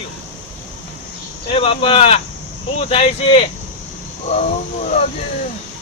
થયું? એ બાપા શું થાય છે?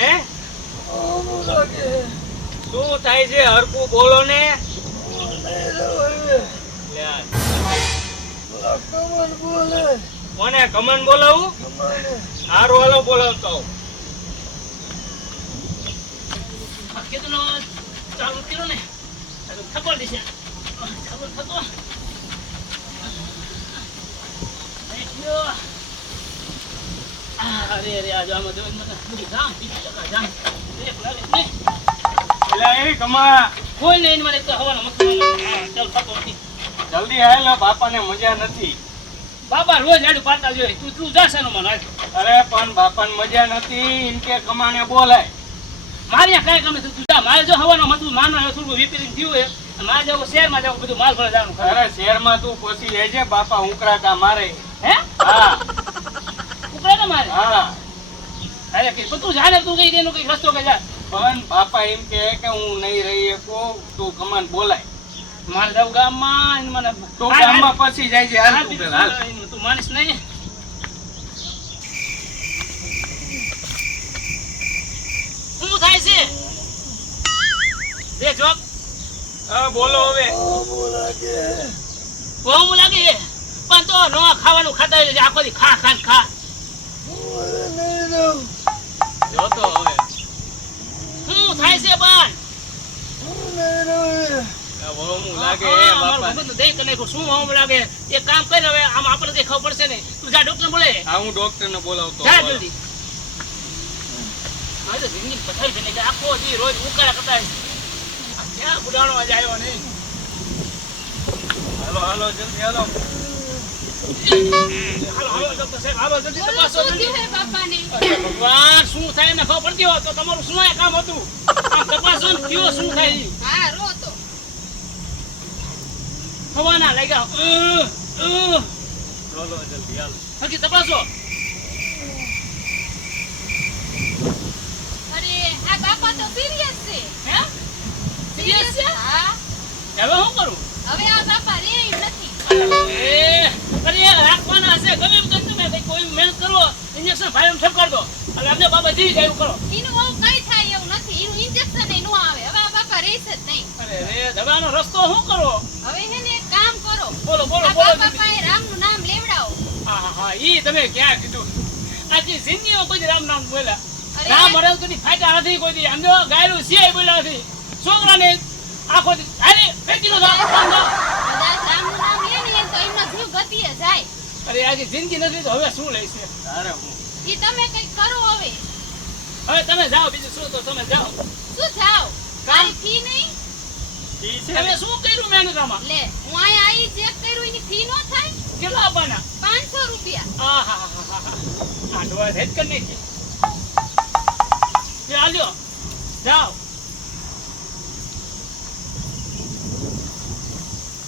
હે શું થાય છે? હરકું બોલો ને. કોને કમન બોલાવું? હારું હાલો બોલાવતો. ચાલુ કર્યો ને ખબર છે. થતો અરે અરે આજે આમાં જો જામ જામ એ કમા કોઈ નહીં મને તો હવાનો મસલો ચાલ થતો નથી. જલ્દી હાલો, બાપાને મજા નથી. બાબા રોજ આડું પાડતા જોઈએ. તું જાશે ને મને. અરે પણ બાપાને મજા નથી એમ કે કમાને બોલાય. મારે કઈ કામ નથી. તું જા. મારે જો હવાનો મસલું માનવા થોડું વિપરીત થયું હોય. મારે જવું શહેરમાં જવું બધું માલ ભરા જવાનું. અરે શહેરમાં તું પછી લેજે, બાપા ઉકળાટા મારે. હે હા ઉકળાટા મારે? હા. અરે કે તું જાને તું કઈ દેનો કઈ રસ્તો કે જા. પણ બાપા એમ કે હું નહીં રહી શકું, તું કમાન બોલાય. મારે જવું ગામમાં મને તું ગામમાં પછી જાય છે. હાલ તું પેલા હાલ. તું માનીશ નહીં. શું થાય છે? બે જોક હા બોલો હવે. બહુ લાગે પણ તો નો ખાવાનું ખાતા હોય આખો દી ખા ખા ખા. જો તો હવે શું થાય છે પણ? વહુમું લાગે મારું ભગત દેખ કે નહીં શું હોમ લાગે. એક કામ કર હવે આમ આપણે તે ખબર પડશે ને. તું જા ડોક્ટર બોલે. હા હું ડોક્ટરને બોલાવતો. જા જલ્દી. આ તો જિંદગી પથારી બની જાય. આખો દી રોજ ઉકાળા કરતા ક્યાં બુડાણો આજે આવ્યો નહીં. હાલો હાલો જલ્દી હાલો. હાલો હાલો ડોક્ટર સાહેબ હાલો જલ્દી તપાસો. શું થયું હે બાપાને? ભગવાન શું થાય ને ખબર પડતી હોત તો તમારું શું આ કામ હતું? આ તપાસો ને કયો શું થાય ઈ. હા રો તો થવાના લાગ્યા. બોલો જલ્દી હાલો. હજી તપાસો. અરે આ બાપા તો સિરિયસ છે. હે સિરિયસ છે? હા હવે શું કરું? હવે આ બાપા રે એમ નથી. અરે રાખવાના હશે ગમે એમ કરતું મેં કોઈ મહેનત કરો ઇન્જેક્શન ભાઈ ઠપકાર દો અને અમને બાબા જીવી જાય એવું કરો. એનું બહુ કઈ થાય એવું નથી. એનું ઇન્જેક્શન નો આવે. હવે આ બાપા રહેશે જ નહીં. અરે રે દવાનો રસ્તો શું કરો? હવે હે ને એક કામ કરો. બોલો બોલો આ બોલો. બાપા પાસે રામનું નામ લેવડાવો. હા હા હા ઈ તમે ક્યાં કીધું? આખી જિંદગીમાં કોઈ રામ નામ બોલ્યા. અરે રામ હરે કદી ફાટ્યા નથી કોઈ દી. આમ જો ગાયરું સિયાય બોલ્યા નથી. છોકરાને આખો દી અરે ફેંકી દો. કદાચ રામનું નામ લે ને તો એમનો જીવ ગતિએ જાય. અરે આખી જિંદગી નથી તો હવે શું લઈશે? તારે હું ઈ તમે કઈ કરો હવે. હવે તમે જાઓ બીજું શું તો તમે જાઓ. શું જાવ? મારી ફી નહીં ઈ છે તમે શું કર્યું મહેનત આમાં? લે. હું અહીંયા આઈ ચેક કર્યું એની ફી નો થાય. કેટલા આપવાના? 500 રૂપિયા. આહાહાહા. આ ડોળા હેડ કર નાખી. એ આલ્યો. જાઓ.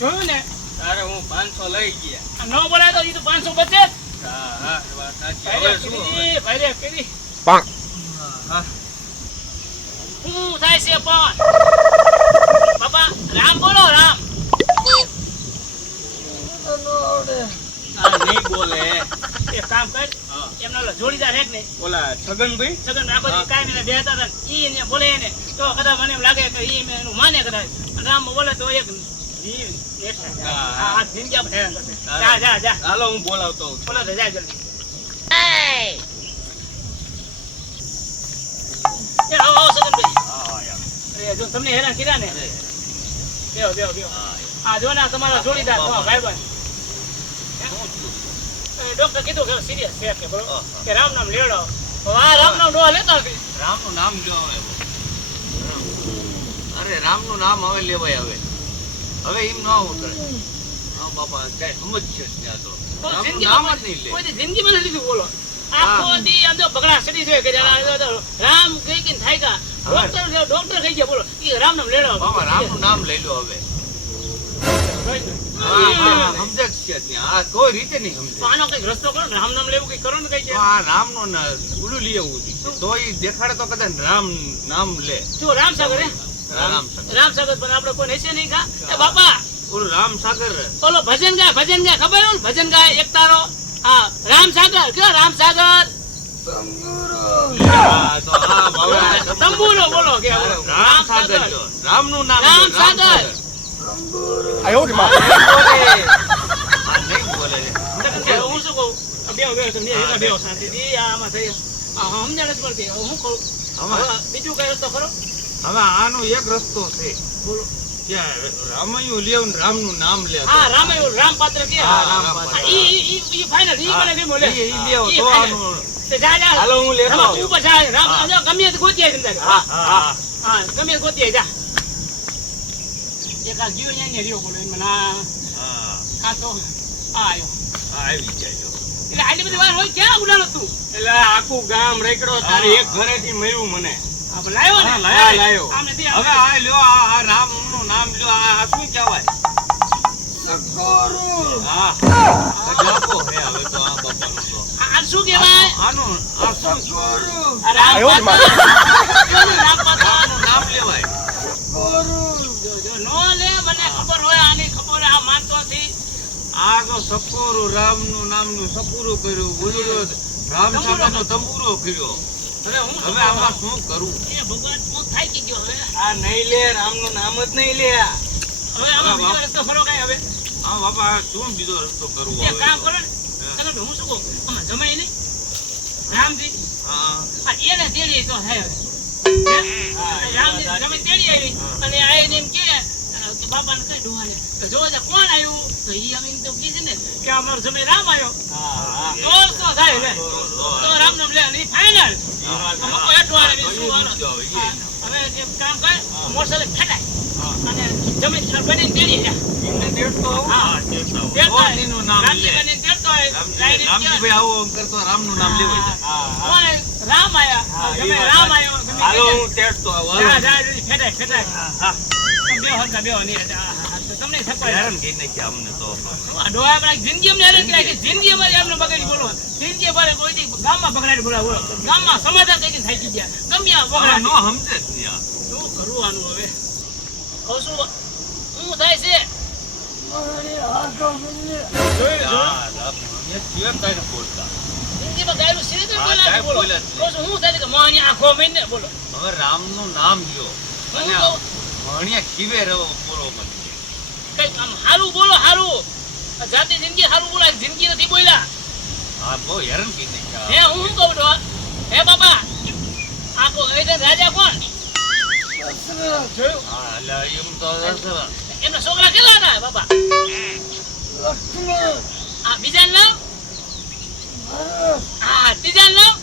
જોયું ને? તારે હું 500 લઈ ગયા. આ ન બોલાય તો ઈ તો 500 બચે જ. હા હા વાત સાચી. ભાઈ હવે રે શું કરી, ભાઈ રે કરી. હા શું થાય છે પણ? બાપા રામ બોલો રામ. આ નહીં બોલે. એક કામ કર. હા. એમનો ઓલો જોડીદાર હે કે નહીં? ઓલા છગનભાઈ સગન આખો દી કાંઈ ને બેહતા હતા ને ઈ એને બોલે એને તો કદાચ મને એમ લાગે કે ઈ એનું માને કદાચ. અને રામ બોલે તો એક જીવ નેઠા જાય. હા. આ જિંદગી આપણે હેરાન કરશે. જા જા જા. હાલો હું બોલાવતો હોઉં છું. બોલો તો જા જલ્દી. એ આવો આવો સગનભાઈ. હા યાર. અરે જો તમને હેરાન કર્યા ને. બેહો બેહો બેહો. હા આ જો ને આ તમારા જોડીદાર તમારા ભાઈબંધ. ડોક્ટર કીધું કે સિરિયસ છે કે બરોબર કે રામ નામ લેવડાવો. તો આ રામ નામ ડોહા લેતા નથી. રામનું નામ લ્યો હવે. અરે રામનું નામ હવે લેવાય હવે. હવે એમ ન ઉતરે. હા બાપા કઈ સમજશે જ ત્યાં તો. રામનું નામ જ નહીં લે. કોઈ દી જિંદગીમાં નથી લીધું બોલો. આખો દી આમ તો બગડા સડી જોઈએ કે રામ કઈ કઈ થાય કા. ડોક્ટર કઈ ગયા બોલો ઈ રામ નામ લેવડાવો. બાબા રામનું નામ લઈ લો હવે. સમજે જ છે ત્યાં. આ કોઈ રીતે નહીં તો સમજે. આનો કઈક રસ્તો કરો ને રામ નામ લેવું કઈ કરો ને કઈ તો આ રામનો ઉલું લઈ આવવું જોઈએ. તો એ દેખાડે તો કદાચ રામ નામ લે. જો રામ સાગર હે રામ સગન. રામ સાગર પણ આપણે કોઈ હશે નહીં કા. એ બાપા ઓલો રામ સાગર ઓલો ભજન ગાય ખબર ઓલું ભજન ગાય એક તારો હા રામ સાગર કયો રામ સાગર આ તો આ બાબા તંબુરો બોલો કે રામ સાગર જો રામનું નામ રામ જો, સાગર.哎呦我的妈！ આ નહીં બોલે છે. હું શું કહું બે તમને એના બે શાંતિથી આમાં થઈ સમજણ જ પડતી હું કહું આમાં હવે બીજું કઈ રસ્તો ખરો હવે આનો એક રસ્તો છે બોલો ત્યાં રામાયણ લેવ ને રામનું નામ લે હા રામાયણ રામ પાત્ર કે હા, રામ પાત્ર. ઈ ફાઇનલ ઈ મને નહીં બોલે ઈ લેવો ઈ તો final. આનું તે જા જા હાલો હું લેતો રામ આવું. ઉપર જા રામ ગમે તે ગોતી આવી જંદા હા હા હા ગમે તે ગોતી આવી જા એક આ જીવ અહીંયા ને રહ્યો બોલો એમાં ના હા આ તો આયો આવી જાય જો. એટલે આટલી બધી વાર હોય ક્યાં ઉડાડો તું એટલે આખું ગામ રેકડો તારે એક ઘરેથી મળ્યું મને. આ લાવ્યો ને હા, લાવ્યો. લાવ્યો. આમને દે હવે આ લ્યો આ રામનું નામ લ્યો આ શું કહેવાય હા જાપો હે હવે તો આ બાપાનું તો આ શું કહેવાય આનું આ શું આ રામ આયો ને પાત્ર. કેવું રામ પાત્ર? આનું નામ લેવાય જો નો લે મને ખબર હોય આની ખબર આ માનતો નથી આ તો સપોરું રામનું નામનું સપોરું કર્યું બોલ્યો રામ સાગરનો તંબુરો કર્યો હવે હું હવે આમાં શું કરું એ ભગવાન હું થાકી ગયો હવે આ નહીં લે રામનું નામ જ નહીં લે. હવે આમાં બીજો રસ્તો ખરો કઈ હવે હા બાપા શું બીજો રસ્તો કરવો એક કામ હવે કરો ને તમે હું શું કહું આમાં જમાઈ નહીં રામજી હા આ એને તેડી તો થાય હવે રામજી તમે તેડી આવી અને આઈને એમ કે બાપાને કઈ ડોહાને તો જો કોણ આવ્યું તો ઈ અમે એમ તો કીધું ને કે અમારો જમાઈ રામ આવ્યો હા, તો તો થાય ને તો રામ નામ લે અને ફાઇનલ અમુક એઠવાડે ની શું હાલો હવે એક કામ કર મોસલે ફેટાય અને જમીન બની તેડી જા એમને દેડતો આવું. હા રામજીનું નામ લે. રામજી બની તેડતો હોય રામજીભાઈ આવો એમ કરતો રામનું નામ લેવાય છે. હા, હા. કોણ રામ આયા હા, તમે ઈ વાત રામ સાચી. આયો તમે હાલો કીધું. હું તેડતો આવું. જા, હાલો. જા, ફેટાય ફેટાય હા તમે બેહો હરખા બેહો નહીં તો તમને થપાય હેરાન કરી નાખ્યા અમને તો ડોહા આપણા જિંદગી અમને હેરાન કરી નાખી. જિંદગી અમારી અમને બગાડી બોલો જિંદગી અમારે કોઈ દી ગામમાં બગડાડી બોલા બોલો ગામમાં સમાધાન કઈ થઈ ગયા ગમે આ હવે બગડાડી નો સમજે જ નહીં આ. શું કરવું આનું હવે કહું છું શું થાય છે હા, રામ, એ કેમ કાંઈ બોલતા જિંદગીમાં ગાયલું છે તો હા, બોલાશે કાંઈ બોલો બોલે જ નહીં. કહું છું શું થાય છે કે માની આંખો મહિને બોલો હવે રામનું નામ લ્યો અને હું કહું ભણ્યા ખીવે રહો પૂરો મત કઈક આમ હારું બોલો હારું આ જાતિ જિંદગી હારું બોલાય જિંદગી નથી બોલ્યા આ બહુ હેરાન કરી હે નાખ્યા હું કહું તો હે બાપા આખો એ રાજા કોણ જોયું હા એટલે એમ તો હશે. એમના છોકરા કેટલા હતા બાપા આ બીજા નામ હા ત્રીજા નામ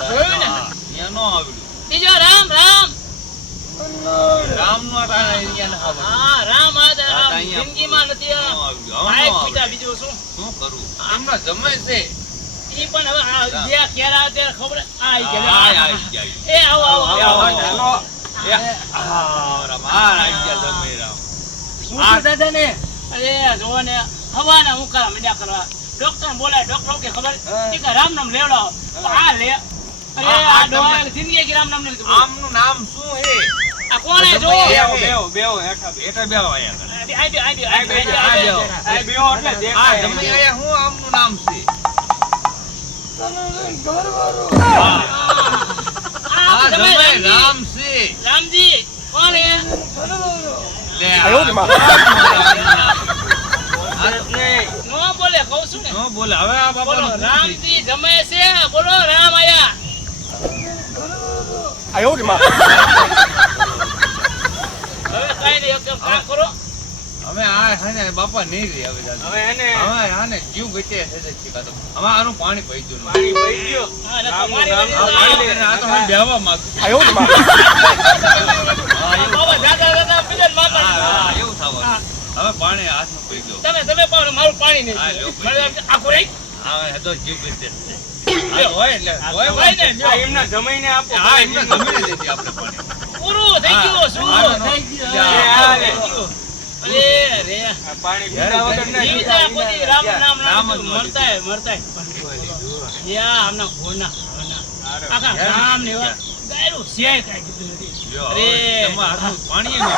જોયું ને? હા, અહીંયા નો આવડ્યું ત્રીજો રામ રામ રામનું આ અહીંયા ના આવડ્યું. હા રામ આ આ રામ અહીંયા જિંદગીમાં નથી નો આ આવડ્યું. હવે માયક નો પીતા આવડ્યું. બીજું શું શું કરું આમના જમે છે ઈ પણ હવે આ જે ક્યારે આવે ત્યારે ખબર આ આવી હા, ગયા આવી જાય. એ આવો આવો એ આવો આવો, હાલો. હા, રામ, હા, આવી ગયા જમે રામ. શું દાદા ને અરે જોવો ને હવાના ઉકાળા મીંડા કરવા ડોક્ટર બોલાય ડોક્ટર કે ખબર ઈ કે રામ નામ લેવડાવો તો આ લે અરે હા, આ તમે- ડોહા જિંદગી કે રામ નામ ને લીધું. આમનું નામ શું હે આ કોણ હે જો બેહો, બેહો, બેહો, હેઠા બેહો. એટલે બેહો અહીંયા આગળ. આઈ બે આ બેહો એટલે આ દેખાય જમે એમ. અહીંયા શું આમનું નામ છે આ જમે રામ છે રામજી કોણ હે લે આયો ને માં. નો બોલે કહું છું ને નો બોલે હવે આ બોલો બાબા રામજી જમે છે બોલો રામ આયા 哎呦我的妈！ હવે કઈ નહીં એક કામ કરો હવે આ છે ને બાપા નહીં રહે હવે દાદા. હવે એને હવે આને જીવ ગચે છે શીખાતો હવે આનું પાણી પી ગયું પાણી પડી ગયો. હા નકર રામનું મારી નામ વાળી આ તો પાણી પીને આ તો હવે બેહવા માંગતું. 哎呦我的妈！ હા, એવું. બાબા દાદા દાદા બીજા માતા હા, હા, એવું થવાનું. હવે પાણી હાથમાં પડી ગયો તમે પાડો મારું પાણી નહીં હા, લ્યો, મારે આખું રહી હવે તો જીવ ગચે જ છે. આ હોય એટલે હોય હોય ને, ને. આ એમના જમાઈને આપો. હા એમને જમીને દેતી આપણે પાણી. પૂરું થઈ ગયું શું હા, થઈ ગયું હા, હા, થઈ ગયું. અરે રે આ પાણી પીધા વગર ના જીવતા કોઈ રામ નામ નામ જ નામ ન મરતાય મરતાય યા આમના ઘોડના આખા ગામ ને એવા ગાયરું શેર કાંઈ કીધું નથી લ્યો, અરે. હવે તમારા હાથમાં પાણી ય નહીં.